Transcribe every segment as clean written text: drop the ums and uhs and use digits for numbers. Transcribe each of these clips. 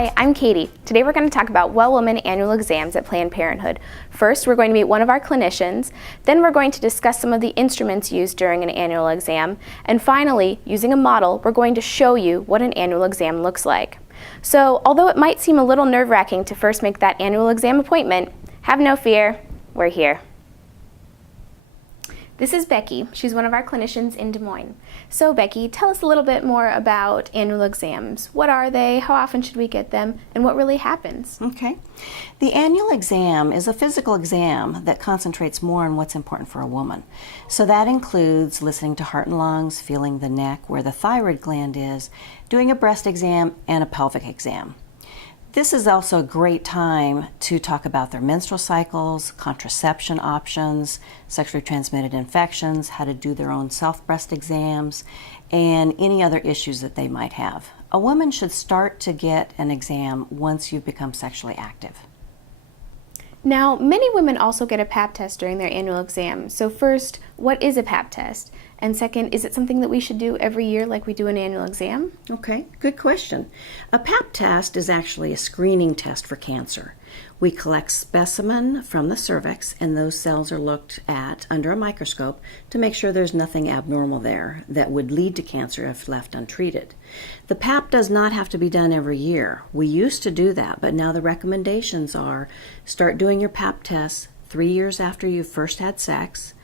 Hi, I'm Katie. Today we're going to talk about well woman annual exams at Planned Parenthood. First, we're going to meet one of our clinicians, then we're going to discuss some of the instruments used during an annual exam, and finally, using a model, we're going to show you what an annual exam looks like. So, although it might seem a little nerve-wracking to first make that annual exam appointment, have no fear, we're here. This is Becky. She's one of our clinicians in Des Moines. So Becky, tell us a little bit more about annual exams. What are they? How often should we get them? And what really happens? Okay. The annual exam is a physical exam that concentrates more on what's important for a woman. So that includes listening to heart and lungs, feeling the neck where the thyroid gland is, doing a breast exam, and a pelvic exam. This is also a great time to talk about their menstrual cycles, contraception options, sexually transmitted infections, how to do their own self-breast exams, and any other issues that they might have. A woman should start to get an exam once you've become sexually active. Now, many women also get a pap test during their annual exam. So first, what is a pap test? And second, is it something that we should do every year like we do an annual exam? Okay, good question. A pap test is actually a screening test for cancer. We collect specimen from the cervix, and those cells are looked at under a microscope to make sure there's nothing abnormal there that would lead to cancer if left untreated. The pap does not have to be done every year. We used to do that, but now the recommendations are start doing your pap tests 3 years after you first had sex,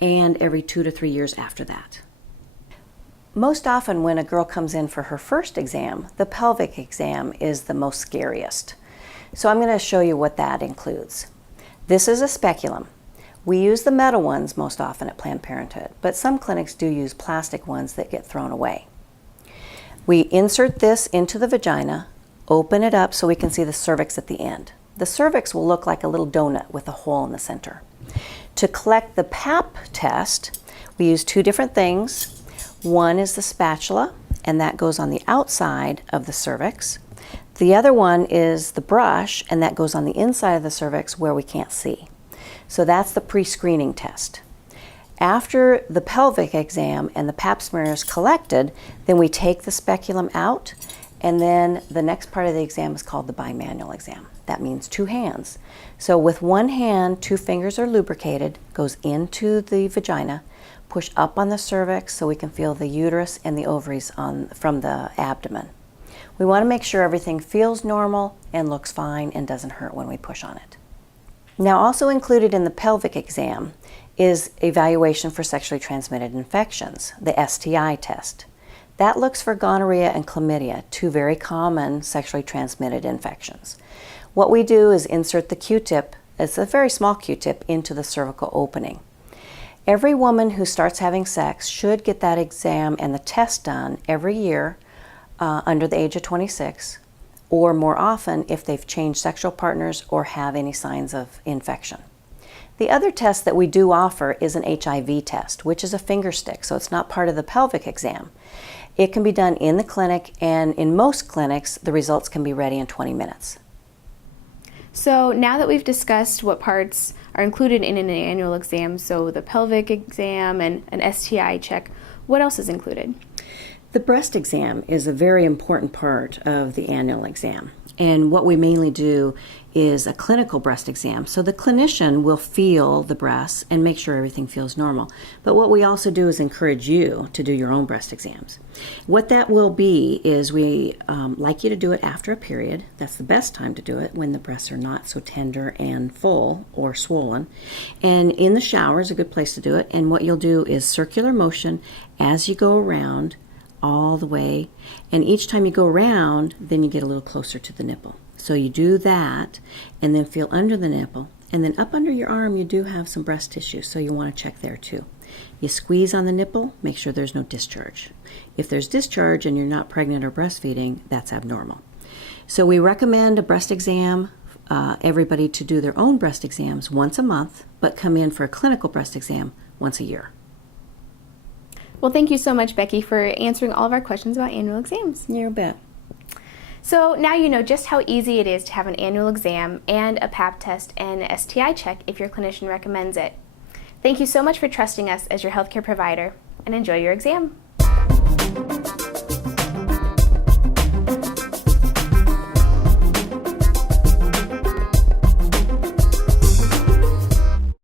and every 2 to 3 years after that. Most often when a girl comes in for her first exam, the pelvic exam is the most scariest. So I'm going to show you what that includes. This is a speculum. We use the metal ones most often at Planned Parenthood, but some clinics do use plastic ones that get thrown away. We insert this into the vagina, open it up so we can see the cervix at the end. The cervix will look like a little donut with a hole in the center. To collect the pap test, we use two different things. One is the spatula, and that goes on the outside of the cervix. The other one is the brush, and that goes on the inside of the cervix where we can't see. So that's the pre-screening test. After the pelvic exam and the pap smear is collected, then we take the speculum out, and then the next part of the exam is called the bimanual exam. That means 2 hands. So with one hand, 2 fingers are lubricated, goes into the vagina, push up on the cervix so we can feel the uterus and the ovaries from the abdomen. We want to make sure everything feels normal and looks fine and doesn't hurt when we push on it. Now, also included in the pelvic exam is evaluation for sexually transmitted infections, the STI test. That looks for gonorrhea and chlamydia, 2 very common sexually transmitted infections. What we do is insert the Q-tip, it's a very small Q-tip, into the cervical opening. Every woman who starts having sex should get that exam and the test done every year under the age of 26, or more often if they've changed sexual partners or have any signs of infection. The other test that we do offer is an HIV test, which is a finger stick, so it's not part of the pelvic exam. It can be done in the clinic, and in most clinics, the results can be ready in 20 minutes. So now that we've discussed what parts are included in an annual exam, so the pelvic exam and an STI check, what else is included? The breast exam is a very important part of the annual exam. And what we mainly do is a clinical breast exam. So the clinician will feel the breasts and make sure everything feels normal. But what we also do is encourage you to do your own breast exams. What that will be is we like you to do it after a period. That's the best time to do it, when the breasts are not so tender and full or swollen. And in the shower is a good place to do it. And what you'll do is circular motion as you go around all the way, and each time you go around, then you get a little closer to the nipple. So you do that, and then feel under the nipple, and then up under your arm you do have some breast tissue, so you want to check there too. You squeeze on the nipple, make sure there's no discharge. If there's discharge and you're not pregnant or breastfeeding, that's abnormal. So we recommend a breast exam, everybody to do their own breast exams once a month, but come in for a clinical breast exam once a year. Well, thank you so much, Becky, for answering all of our questions about annual exams. You bet. So now you know just how easy it is to have an annual exam and a pap test and a STI check if your clinician recommends it. Thank you so much for trusting us as your healthcare provider, and enjoy your exam.